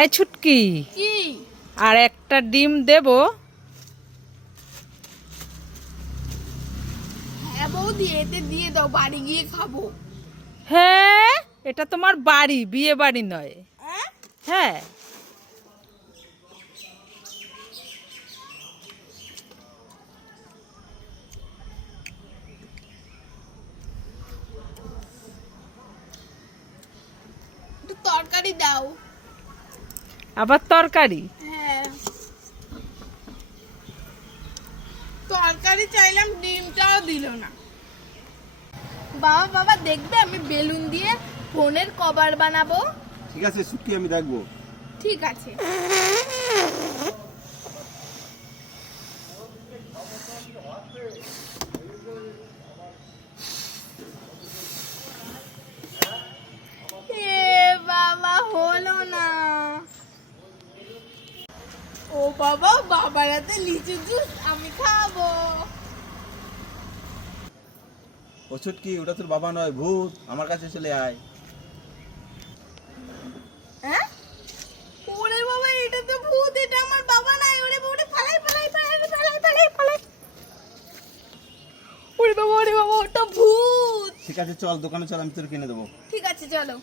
এই ছুটকি, কি? আর একটা ডিম দেব? হ্যাঁ বৌদি, এতে দিয়ে দাও, বাড়ি গিয়ে খাবো। হ্যাঁ, এটা তোমার বাড়ি, বিয়ে বাড়ি নয়। হ্যাঁ? হ্যাঁ, একটু তরকারি দাও। আবার তরকারি? হ্যাঁ, তরকারি চাইলাম, ডিমটাও দিল না। বাবা বাবা, দেখবে আমি বেলুন দিয়ে ফোনের কভার বানাবো। ঠিক আছে ছুটকি, আমি দেখবো। ঠিক আছে। এ বাবা, হলো না। ও বাবা, বাবার হাতে লিচু জুস, আমি খাবো। ও ছুটকি, ওটা তোর বাবা নয়, ভূত। আমার কাছে চলে আয়। হ্যাঁ? ওরে বাবা, এটা তো ভূত, এটা আমার বাবা নাই। ওরে বাবা, ওরে পালাই পালাই পালাই পালাই পালাই পালাই। ওরে বাবা, ওটা ভূত। ঠিক আছে চল, দোকানে চল, আমি তোর কিনে দেবো। ঠিক আছে, চলো।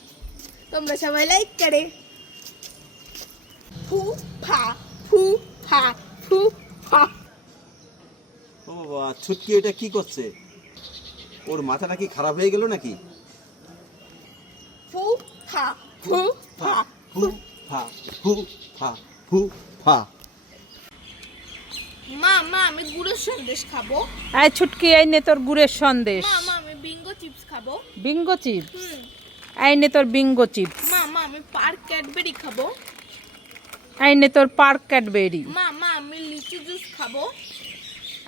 তোমরা সবাই লাইক করে। ফু ফা ফু ফা ফু ফা। ও বাবা, ছুটকি এটা কি করছে? ওর মাথাটা কি খারাপ হয়ে গেল নাকি? ফু ফা ফু ফা ফু ফা ফু ফা ফু ফা। মা মা, আমি গুড়ের সন্দেশ খাবো। এই ছুটকি, এই নে তোর গুড়ের সন্দেশ। মা মা, আমি বিঙ্গো চিপস খাবো। Bingo chips? হুম। এই নে তোর বিঙ্গো চিপস। মা মা, আমি পার্ক ক্যাডবেরি খাবো। এই নে তোর পার্ক ক্যাডবেরি। মা মা, আমি লিচু জুস খাবো।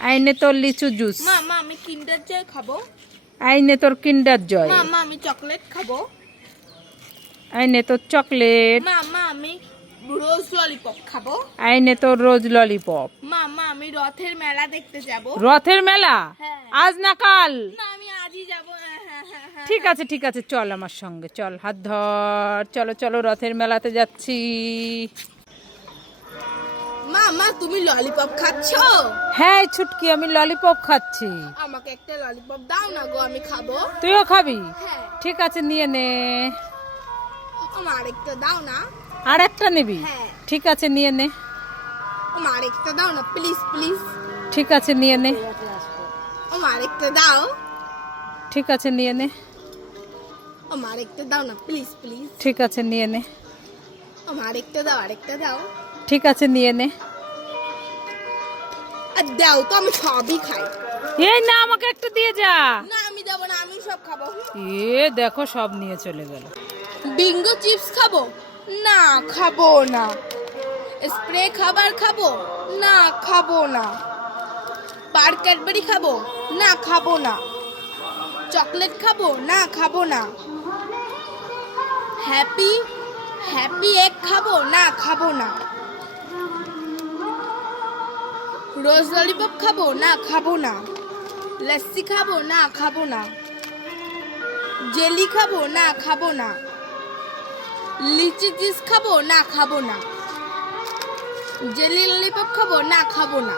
এই নে তোর লিচু জুস। মা মা, আমি কিন্ডার জয় খাবো। এই নে তোর কিন্ডার জয়। মা মা, আমি চকলেট খাবো। এই নে তোর চকলেট। মা মা, আমি রোজ ললিপপ খাবো। এই নে তোর রোজ ললিপপ। মা মা, আমি রথের মেলা দেখতে যাব। রথের মেলা? হ্যাঁ। আজ না কাল? না, আমি আজই যাব। হ্যাঁ, হ্যাঁ, হ্যাঁ, হ্যাঁ। ঠিক আছে ঠিক আছে, চল আমার সঙ্গে, চল, হাত ধর, চলো চলো, রথের মেলাতে যাচ্ছি। মা মা, তুমি ললিপপ খাচ্ছো? হ্যাঁ ছুটকি, আমি ললিপপ খাচ্ছি। আমাকে একটা ললিপপ দাও না গো, আমি খাবো। তুইও খাবি? হ্যাঁ। ঠিক আছে, নিয়ে নে। আমার আরেকটা দাও না। আর একটা নিবি? হ্যাঁ। ঠিক আছে, নিয়ে নে। আমার আরেকটা দাও না, প্লিজ প্লিজ। ঠিক আছে, নিয়ে নে। আমার আরেকটা দাও। ঠিক আছে, নিয়ে নে। আমার আরেকটা দাও না, প্লিজ প্লিজ। ঠিক আছে, নিয়ে নে। আমার আরেকটা দাও, আরেকটা দাও। ঠিক আছে, নিয়ে নে। আর দাও তো, আমি সবই খাই। এই না, আমাকে একটু দিয়ে যা। না, আমি দেবো না, আমি সব খাবো। দেখো, সব নিয়ে চলে গেল। বিঙ্গো চিপস খাবো? না, খাবো না। স্প্রে খাবার খাবো? না, খাবো না। পার্ক ক্যাডবেরি খাবো? না, খাবো না। চকলেট খাবো? না, খাবো না। হ্যাপি হ্যাপি এগ খাবো? না, খাবো না। রোজ ললিপপ খাবো? না, খাবো না। লস্যি খাবো? না, খাবো না। জেলি খাবো? না, খাবো না। লিচি চিজ খাবো? না, খাবো না। জেলি ললিপপ খাবো? না, খাবো না।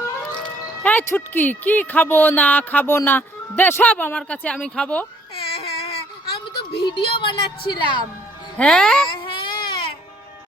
হ্যাঁ ছুটকি, কি খাবো না খাবো না, দে সব আমার কাছে, আমি খাবো। হ্যাঁ হ্যাঁ হ্যাঁ, আমি তো ভিডিও বানাচ্ছিলাম। হ্যাঁ,